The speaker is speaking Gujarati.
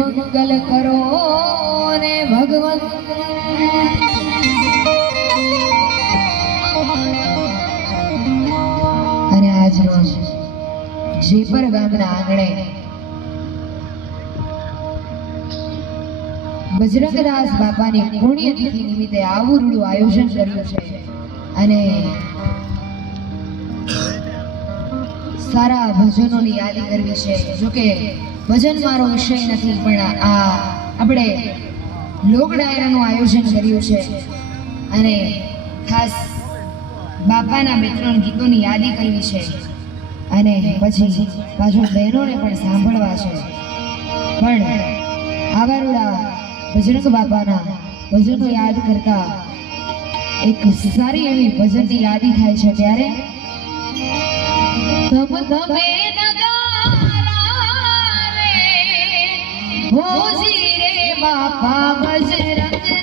નિર્મંગલ કરો ને ભગવંત. અને આજ રોજ જેપર ગામના આંગણે બજરંગદાસ બાપાની પુણ્યતિથિ નિમિત્તે આવું રૂડું આયોજન કર્યું છે અને સારા ભજનોની યાદી કરવી છે. જોકે ભજન મારો વિષય નથી, પણ આ આપણે લોક ડાયરાનું આયોજન કર્યું છે. અને ખાસ બાપાના બે ત્રણ ગીતોની યાદી કરવી છે. અને પછી પાછું બહેનોને પણ સાંભળવા છે. પણ આવારોડા બજરંગ બાપાના ભજનો યાદ કરતા એક સારી એવી ભજનની યાદી થાય છે ત્યારે. તમે ધમે ભોજી રે બાપા બજરંગ